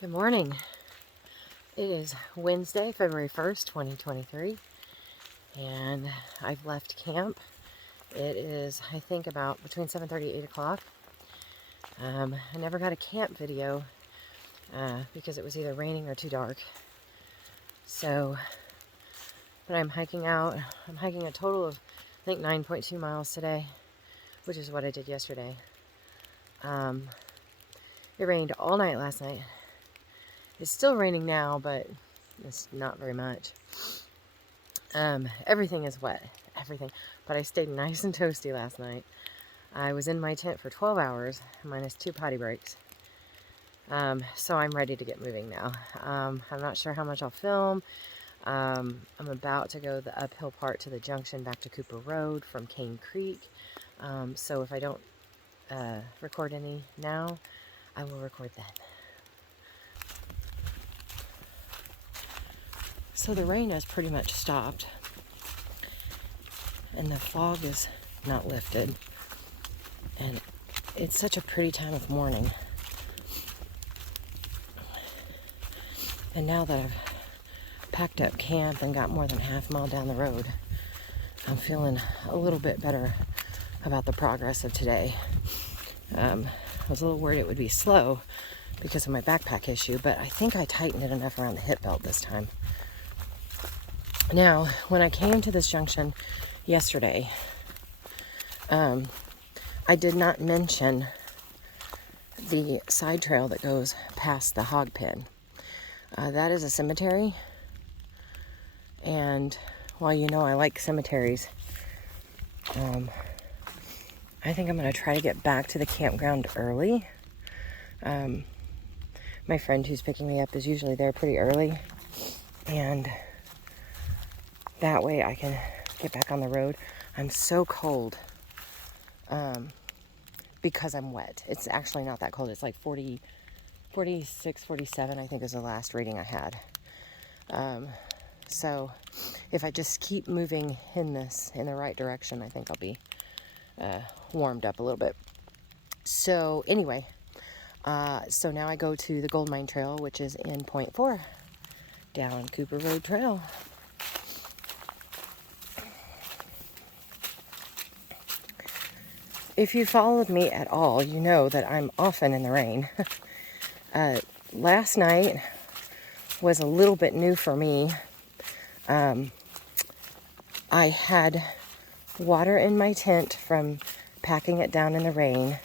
Good morning. It is Wednesday, February 1st, 2023, and I've left camp. It is, I think, about between 7:30 and 8 o'clock. I never got a camp video because it was either raining or too dark. So, but I'm hiking out. I'm hiking a total of, I think, 9.2 miles today, which is what I did yesterday. It rained all night last night. It's still raining now, but it's not very much. Everything is wet, everything. But I stayed nice and toasty last night. I was in my tent for 12 hours, minus 2 potty breaks. So I'm ready to get moving now. I'm not sure how much I'll film. I'm about to go the uphill part to the junction back to Cooper Road from Cane Creek. So if I don't record any now, I will record then. So the rain has pretty much stopped, and the fog is not lifted, and it's such a pretty time of morning. And now that I've packed up camp and got more than half a mile down the road, I'm feeling a little bit better about the progress of today. I was a little worried it would be slow because of my backpack issue, but I think I tightened it enough around the hip belt this time. Now, when I came to this junction yesterday, I did not mention the side trail that goes past the hog pen. That is a cemetery, and while you know I like cemeteries, I think I'm going to try to get back to the campground early. My friend who's picking me up is usually there pretty early, and that way I can get back on the road. I'm so cold because I'm wet. It's actually not that cold. It's like 46, 47, I think is the last reading I had. So if I just keep moving in the right direction, I think I'll be warmed up a little bit. So anyway, so now I go to the Gold Mine Trail, which is in Point 4, down Cooper Road Trail. If you followed me at all, you know that I'm often in the rain. Last night was a little bit new for me. I had water in my tent from packing it down in the rain,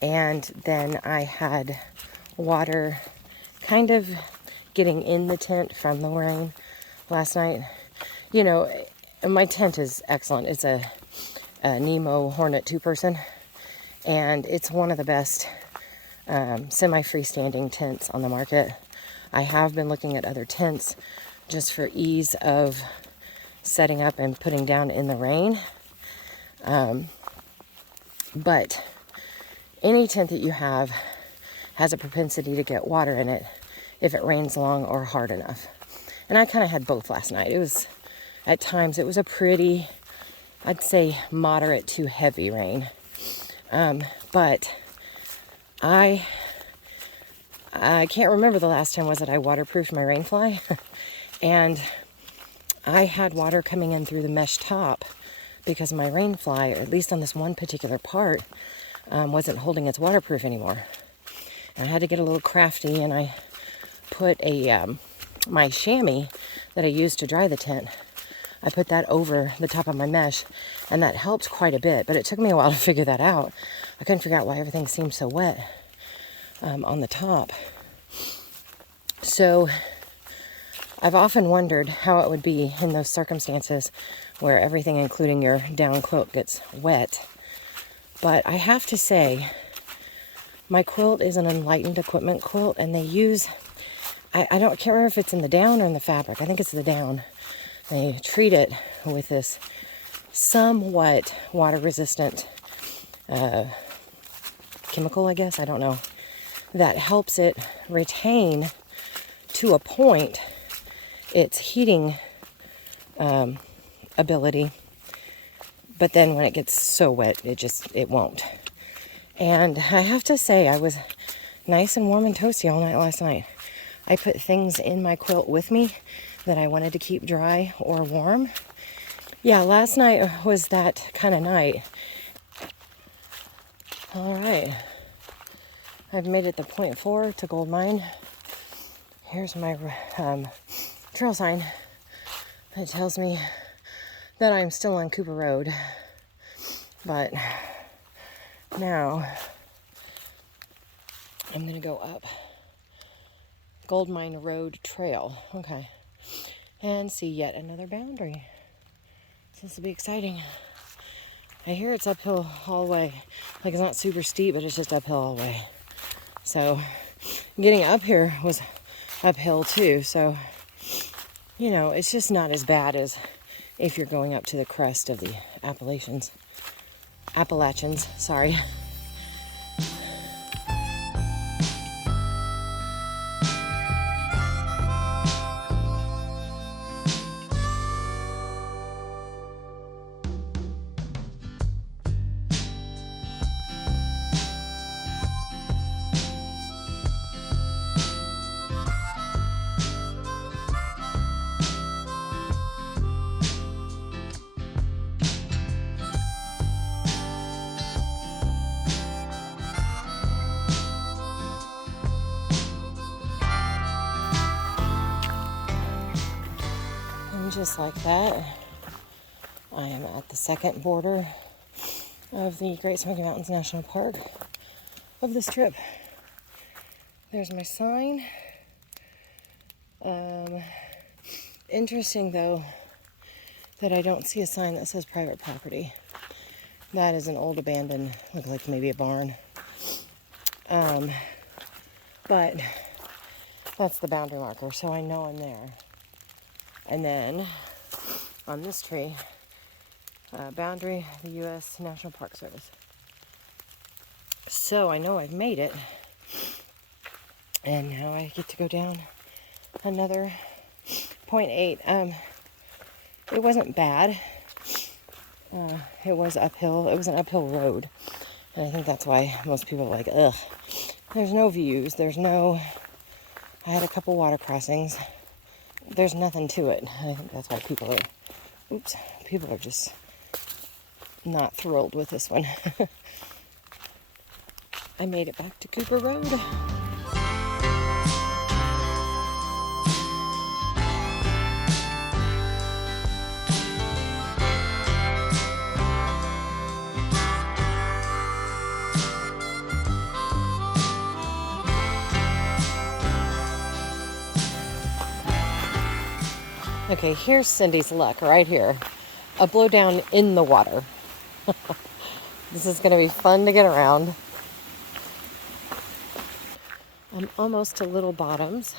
and then I had water kind of getting in the tent from the rain last night. You know, my tent is excellent. It's a Nemo Hornet 2-person, and it's one of the best semi-freestanding tents on the market. I have been looking at other tents just for ease of setting up and putting down in the rain, but any tent that you have has a propensity to get water in it if it rains long or hard enough. And I kind of had both last night. It was, at times, it was a pretty, I'd say, moderate to heavy rain. But I can't remember the last time was that I waterproofed my rain fly. And I had water coming in through the mesh top because my rain fly, at least on this one particular part, wasn't holding its waterproof anymore. And I had to get a little crafty, and I put my chamois that I used to dry the tent, I put that over the top of my mesh, and that helped quite a bit, but it took me a while to figure that out. I couldn't figure out why everything seemed so wet on the top. So I've often wondered how it would be in those circumstances where everything, including your down quilt, gets wet. But I have to say, my quilt is an Enlightened Equipment quilt, and they use, I can't remember if it's in the down or in the fabric. I think it's the down. They treat it with this somewhat water-resistant chemical, I guess, I don't know, that helps it retain, to a point, its heating ability. But then when it gets so wet, it won't. And I have to say, I was nice and warm and toasty all night last night. I put things in my quilt with me that I wanted to keep dry or warm. Yeah, last night was that kind of night. All right. I've made it to point 4 to Gold Mine. Here's my trail sign that tells me that I'm still on Cooper Road. But now I'm going to go up Gold Mine Road Trail. Okay. And see yet another boundary. This will be exciting. I hear it's uphill all the way. Like, it's not super steep, but it's just uphill all the way. So getting up here was uphill too. So, you know, it's just not as bad as if you're going up to the crest of the Appalachians, sorry. Just like that, I am at the second border of the Great Smoky Mountains National Park of this trip. There's my sign. Interesting though that I don't see a sign that says private property. That is an old abandoned, look like maybe a barn. But that's the boundary marker, so I know I'm there. And then on this tree, boundary, the U.S. National Park Service. So I know I've made it. And now I get to go down another 0.8. It wasn't bad. It was uphill. It was an uphill road. And I think that's why most people are like, ugh. There's no views. I had a couple water crossings. There's nothing to it. I think that's why people are just not thrilled with this one. I made it back to Cooper Road. Okay, here's Cindy's luck right here. A blowdown in the water. This is going to be fun to get around. I'm almost to Little Bottoms,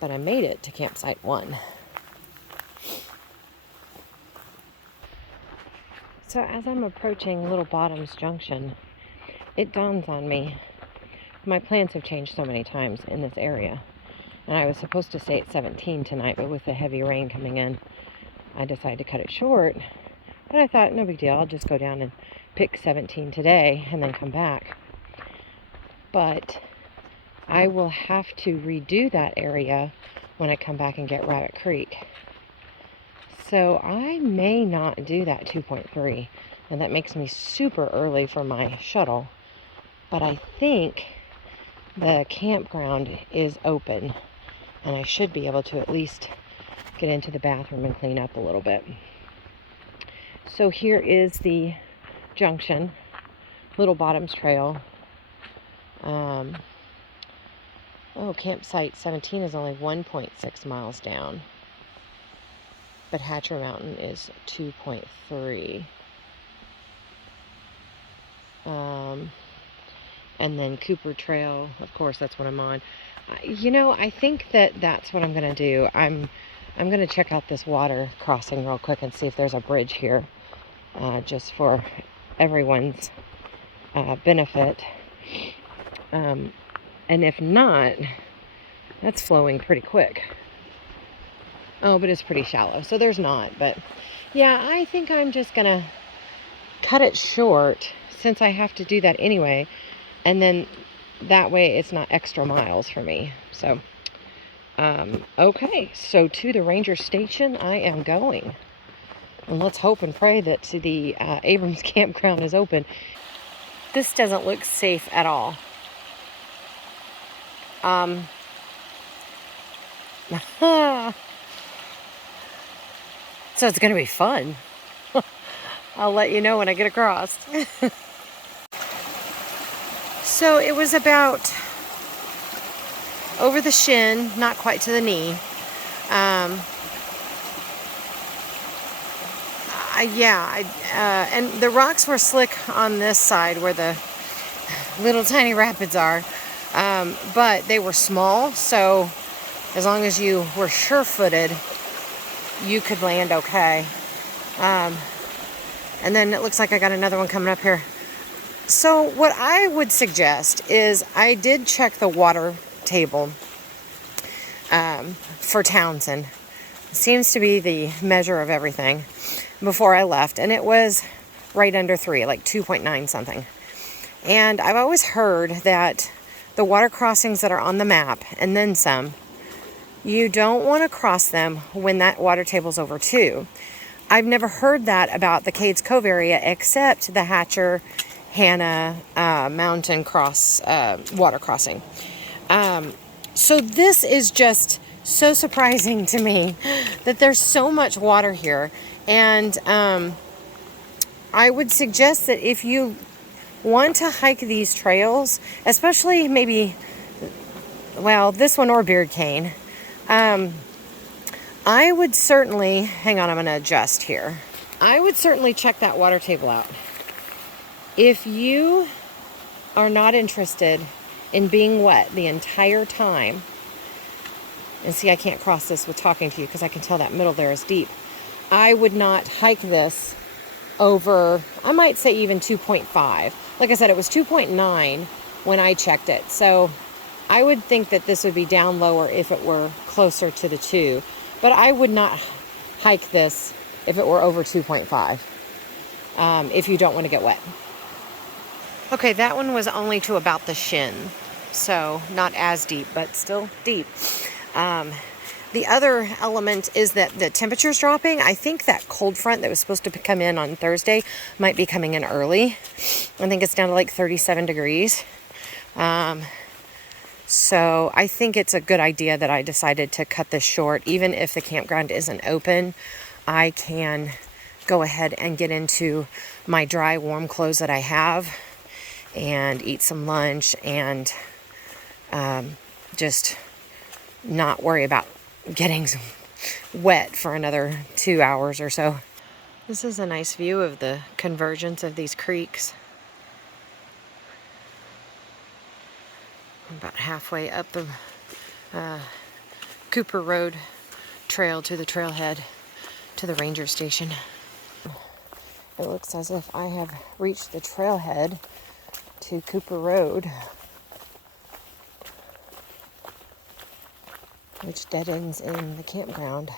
but I made it to campsite 1. So as I'm approaching Little Bottoms Junction, it dawns on me. My plans have changed so many times in this area. And I was supposed to stay at 17 tonight, but with the heavy rain coming in, I decided to cut it short. But I thought, no big deal, I'll just go down and pick 17 today and then come back. But I will have to redo that area when I come back and get Rabbit Creek. So I may not do that 2.3. And that makes me super early for my shuttle. But I think the campground is open. And I should be able to at least get into the bathroom and clean up a little bit. So here is the junction, Little Bottoms Trail. Campsite 17 is only 1.6 miles down. But Hatcher Mountain is 2.3. And then Cooper Trail, of course, that's what I'm on. I think that's what I'm going to do. I'm going to check out this water crossing real quick and see if there's a bridge here, just for everyone's benefit. And if not, that's flowing pretty quick. Oh, but it's pretty shallow, so there's not. But yeah, I think I'm just going to cut it short since I have to do that anyway. And then that way it's not extra miles for me. So, okay, so to the ranger station I am going. And let's hope and pray that the Abrams campground is open. This doesn't look safe at all. So it's going to be fun. I'll let you know when I get across. So it was about over the shin, not quite to the knee. And the rocks were slick on this side where the little tiny rapids are, but they were small, so as long as you were sure-footed, you could land okay. And then it looks like I got another one coming up here. So what I would suggest is I did check the water table for Townsend. It seems to be the measure of everything before I left, and it was right under 3, like 2.9 something. And I've always heard that the water crossings that are on the map, and then some, you don't want to cross them when that water table's over 2. I've never heard that about the Cades Cove area, except the Hatcher Hannah Mountain Cross water crossing. So this is just so surprising to me that there's so much water here. And I would suggest that if you want to hike these trails, especially maybe, well, this one or Beard Cane, I would certainly, hang on, I'm going to adjust here. I would certainly check that water table out. If you are not interested in being wet the entire time, and see, I can't cross this with talking to you because I can tell that middle there is deep. I would not hike this over, I might say even 2.5. Like I said, it was 2.9 when I checked it. So I would think that this would be down lower if it were closer to the 2. But I would not hike this if it were over 2.5, if you don't want to get wet. Okay, that one was only to about the shin, so not as deep, but still deep. The other element is that the temperature's dropping. I think that cold front that was supposed to come in on Thursday might be coming in early. I think it's down to like 37 degrees. So I think it's a good idea that I decided to cut this short. Even if the campground isn't open, I can go ahead and get into my dry, warm clothes that I have and eat some lunch and just not worry about getting wet for another 2 hours or so. This is a nice view of the convergence of these creeks. I'm about halfway up the Cooper Road trail to the trailhead to the ranger station. It looks as if I have reached the trailhead to Cooper Road, which dead ends in the campground,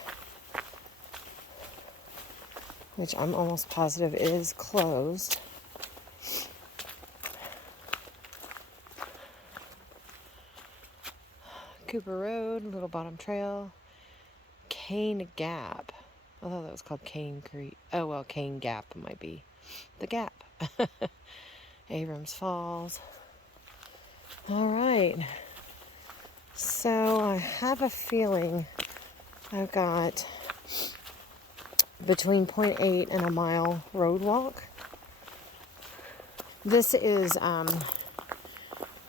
which I'm almost positive is closed. Cooper Road, Little Bottom Trail, Cane Gap. I thought that was called Cane Creek. Oh, well, Cane Gap might be the gap. Abrams Falls. All right. So I have a feeling I've got between 0.8 and a mile road walk. This is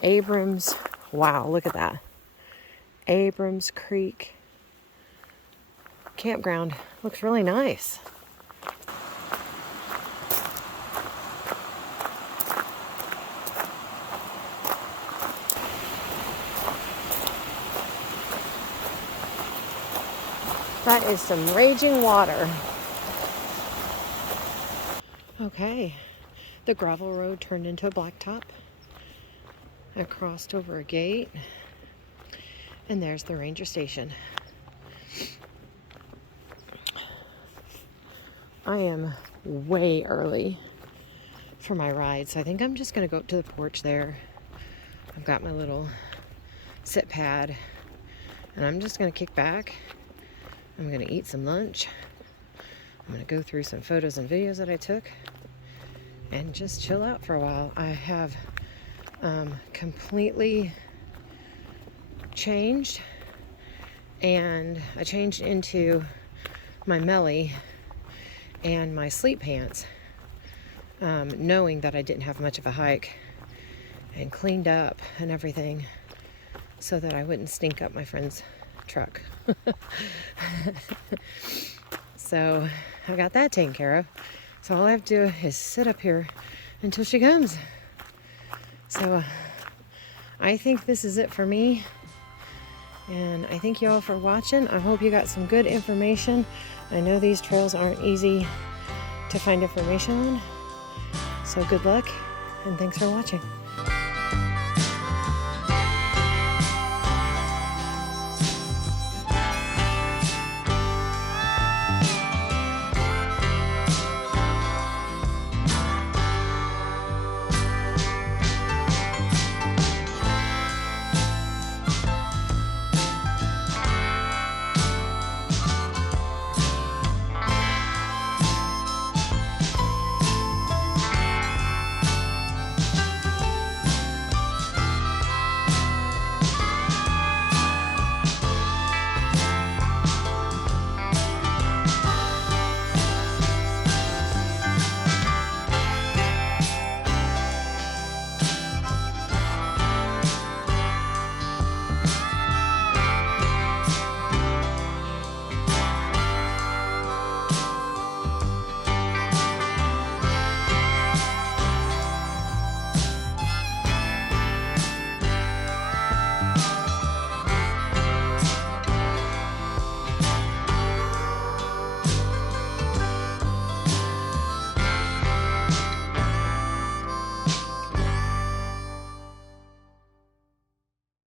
Abrams. Wow, look at that. Abrams Creek Campground. Looks really nice. That is some raging water. Okay, the gravel road turned into a blacktop. I crossed over a gate, and there's the ranger station. I am way early for my ride, so I think I'm just going to go up to the porch there. I've got my little sit pad, and I'm just gonna kick back. I'm gonna eat some lunch. I'm gonna go through some photos and videos that I took and just chill out for a while. I have completely changed, and I changed into my melly and my sleep pants, knowing that I didn't have much of a hike, and cleaned up and everything so that I wouldn't stink up my friend's truck. So I got that taken care of. So all I have to do is sit up here until she comes. So I think this is it for me. And I thank you all for watching. I hope you got some good information. I know these trails aren't easy to find information on. So good luck, and thanks for watching.